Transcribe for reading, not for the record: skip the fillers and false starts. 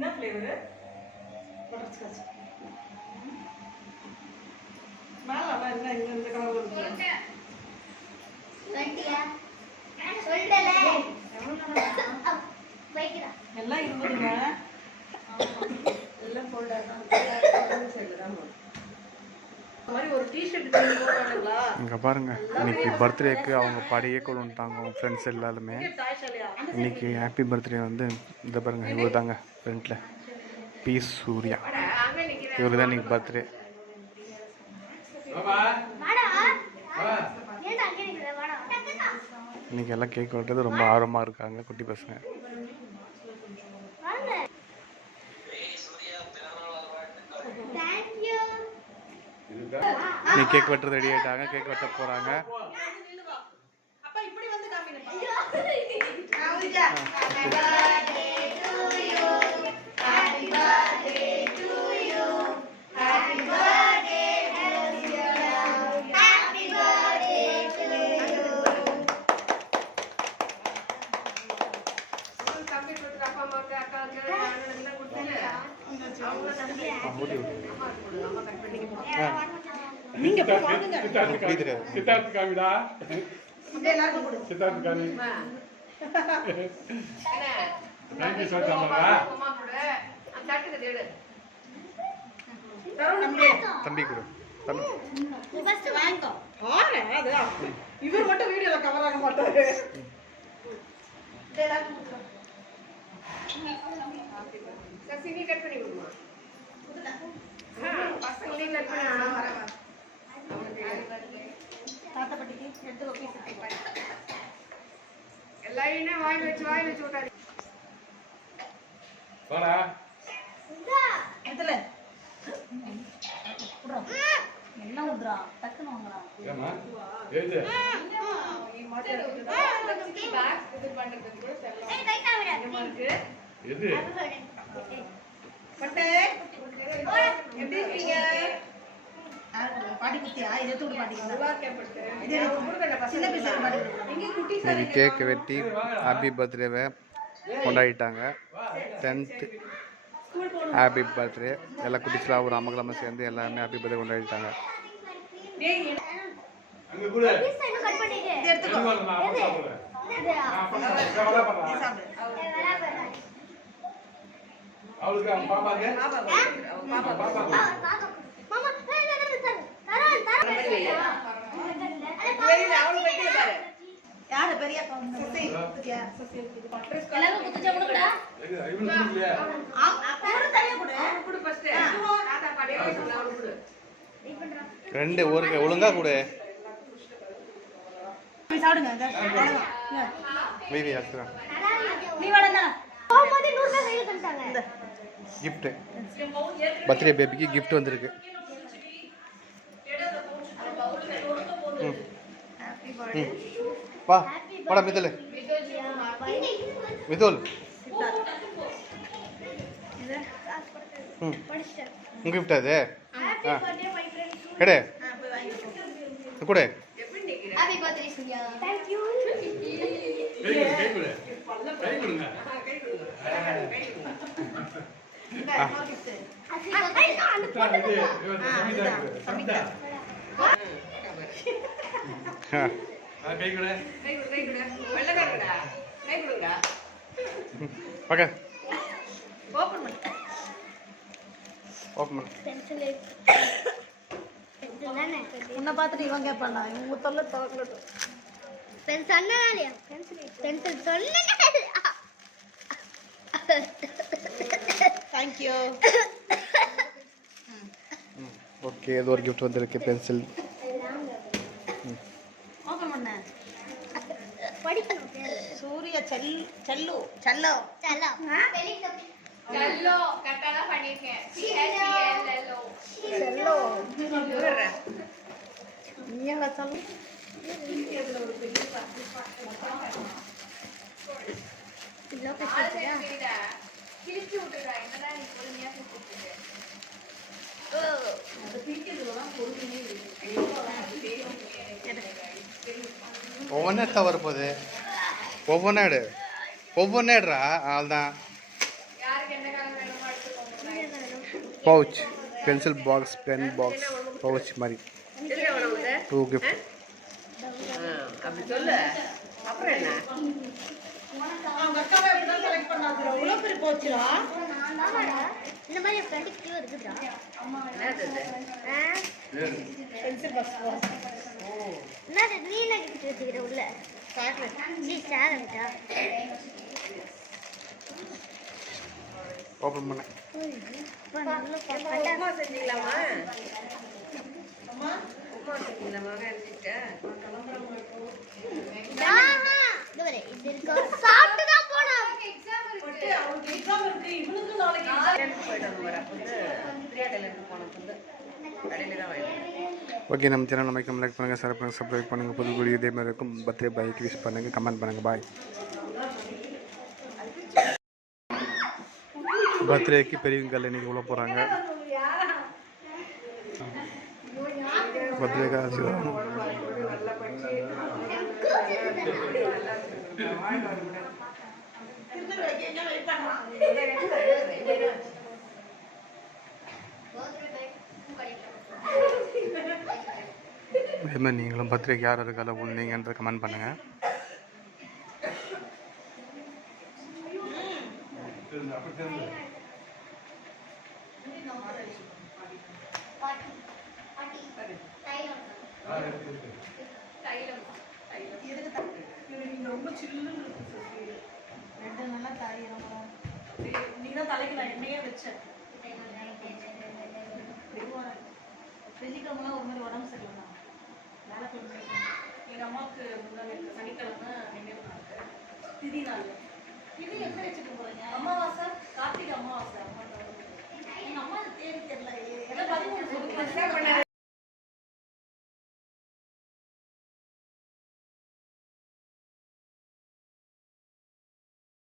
என்ன flavour? Butterscotch. மேல என்ன இந்த கலர் வருது? வண்டியா சொல்டல பைக்ரா எல்லாம் 20ங்க. எல்லாம் போல்டர் தான். சைடுல தான் மாதிரி ஒரு டி-ஷர்ட் போடுறாங்களா? இங்கே பாருங்க, இன்னைக்கு பர்த்டேக்கு அவங்க படியே கொண்டு வந்துட்டாங்க அவங்க ஃப்ரெண்ட்ஸ் எல்லாருமே. இன்னைக்கு ஹாப்பி பர்த்டே வந்து இந்த பாருங்க, இவர் தாங்க ஃப்ரெண்டில் பி சூர்யா. இவருக்கு தான் இன்னைக்கு பர்த்டே. இன்னைக்கு எல்லாம் கேக் வெட்டுறது ரொம்ப ஆர்வமாக இருக்காங்க குட்டி பசங்க. நீ கேக் வெட்டுறது ரெடி ஆகிட்டாங்க, கேக் வெட்ட போகிறாங்க. நீங்க போய் வாங்குங்க. சித்தார்த் காமிடா. எல்லாருக்கும் கொடு. சித்தார்த் காமி. தேங்க் யூ சொல்றாங்களா? தம்பி கொடு. தம்பி ஃபர்ஸ்ட் வாங்கோ. ஆனே அது இவர் மட்டும் வீடியோல கவர் ஆக மாட்டாரு. சசினி கட் பண்ணி விடுமா? பசங்க கட் பண்ணி வர தாத்தா பட்டிக்கு எடுத்து லொகேஷன் எல்லாரையும் வாய் வச்சு விட்டாரு. வாடா. இதுல என்ன உட்றா டக்குன்னு வாங்குறா. ஏமா ஏது ಈ ಮಾಟರ್ ಬ್ಯಾಕ್ ಇದು பண்றதுக்கு கூட செல்லலாம். ஏய் கைட்டா விடு. இருக்கு எது பட்டே எப்படி இருக்கீங்க? பாட்டி குத்தியா இதை தூடு பாட்டிங்களா? நல்லா இருக்கேன் பட்டே. இது முருகன சின்ன பசங்க பீஸ் பாட்டி. இங்க குட்டி இன்னைக்கு கேக் வெட்டி ஹாப்பி பர்த்டேவை கொண்டாடிட்டாங்க. 10th happy birthday. எல்லா குட்டிஸ்லாம் ஒரு அமகலமாக சேர்ந்து எல்லாருமே ஹாப்பி பர்த்டே கொண்டாடிட்டாங்க. அங்க கூட பீஸ் இன்னும் கட் பண்ணிடு. இதை எடுத்துக்கோ. அவளுக்கு அவன் பாப்பாங்க பாப்பா மாமா அவளு வைக்கல பாரு. யாரு பெரிய சசி குத்தியா? எல்லாரும் குத்துச்சா கொடுடா. இவனுக்கு இல்லையா? அப்பற தனியா கொடு. குடு ஃபர்ஸ்ட். தாத்தா பாடியே சொல்ல அவளு குடு. வெயிட் பண்றா. ரெண்டு ஊருக்கு ஒழுங்கா கொடு. நீ சாப்பிடுங்க. இந்த அவ்வளவுதான். வீவி எடுத்துறேன். நீ வாடா. போகும்போது 100 ரூபாய் கையில தந்தாங்க. கிஃப்ட் பர்த்டே பேபிக்கு கிஃப்ட் வந்திருக்கு. வா வாடா மிதுல். மிதுல் உங்க கிஃப்ட் அது. எடு கொடு. Happy birthday Surya. Thank you. கை கொடு கை கொடுங்க. சமிதா கை கொடு கை குடு. வெள்ளை இருக்குடா. கை குடுங்க. ஓகே ஓபன் பண்ணு. ஓபன் பண்ணு. பென்சில் தானே. உன்னை பார்த்துட்டு இவன் கேட்பான்டா. இவங்க தொல்லை தவறட்டும். பென்சில் சொன்னாலியா? பென்சில் சொன்னாலியா? Thank you. ஓகே ஏதோ ஒரு கிஃப்ட் வந்திருக்கு. பென்சில் ஓபன் பண்ணு. படிக்கணும். சூர்யா செல்லு செல்லோ. செல்லோ. செல்லோ கரெக்ட்டா பண்ணிருக்கேன். CHELLO. செல்லோ. நீ என்ன சொல்லு? இவ்ளோ கஷ்டப்பட்டா. கிழிச்சு விட்டுடா. என்னடா நீ பொறுமையா செஞ்சுட்டு இருக்க. ஒவ்வொன்றா எடுத்தா வரப்போகுது. ஒவ்வொன்றா எடு. ஒவ்வொன்றா எடுறா. அவள் தான் யாருக்கு என்ன கலர் வேணும்? Pouch pencil box pen box pouch மாதிரி எதுக்கு வேணும் உனக்கு? 2 gift. அப்படி சொல்லு. அப்புறம் என்ன? அவங்க அக்காவை எப்படிதான் செலக்ட் பண்ணாது இவ்வளோ பெரிய போச்சுடா. ஆமாடா இந்த மாதிரி என் ஃப்ரெண்டுக்கு கீழே இருக்குதுடா என்னது இது? பென்சில் பாக்ஸ் என்னது நீ என்ன கிஃப்ட் வச்சுக்கிற உள்ள ஜி சாரண்டா ஓப்பன் பண்ண உப்புமா செஞ்சீங்களாம்மா? அம்மா உப்புமா செஞ்சீங்களாம்மா? நினைச்சிக்க. இது இருக்கா சாப்பிட்டு தான் போனோம் பட்டு அவனுக்கு எக்ஸாம் இருக்கு இவனுக்கு நாளைக்கு exam. போயிட்டு வந்து வர வந்து பிரியா டெய்லருக்கு போனது வந்து கடையில தான் வாங்கினேன். ஓகே நம்ம சேனல் லைக் பண்ணுங்கள் ஷேர் பண்ணுங்கள் சப்ஸ்கிரைப் பண்ணுங்கள் புது வீடியோ இதே மாதிரி இருக்கும் பர்த்டே பாய்க்கு விஷ் பண்ணுங்கள் கமெண்ட் பண்ணுங்கள் பாய் பர்த்டேக்கு பெரியவங்க கல்ல இன்றைக்கி உள்ள போகிறாங்க பர்த்டேக்கு ஆசீர்வாதம் திருநெல்வேலிக்கு எங்க வெயிட் பண்ணலாம். இதே மாதிரி நீங்களும் பர்த்டேக்கு யார் இருக்கால நீங்கன்ற கமெண்ட் பண்ணுங்கள் நீங்க ரொம்ப சில்லுன்னு இருக்கு சுசி. ரெண்டு நல்லா தாயிரம் நீங்க தான் தலைக்கு நான் எண்ணெயே வச்சேன். வெள்ளிக்கிழமை ஒரு மாதிரி உடம்பு சரியில்லை. வேலை கொஞ்சம் எங்க அம்மாவுக்கு முன்னாடி சனிக்கிழமை நினைவு நாள் திதி நாள். இது எங்க வச்சுட்டு போறீங்க? அமாவாசை கார்த்திகை அம்மா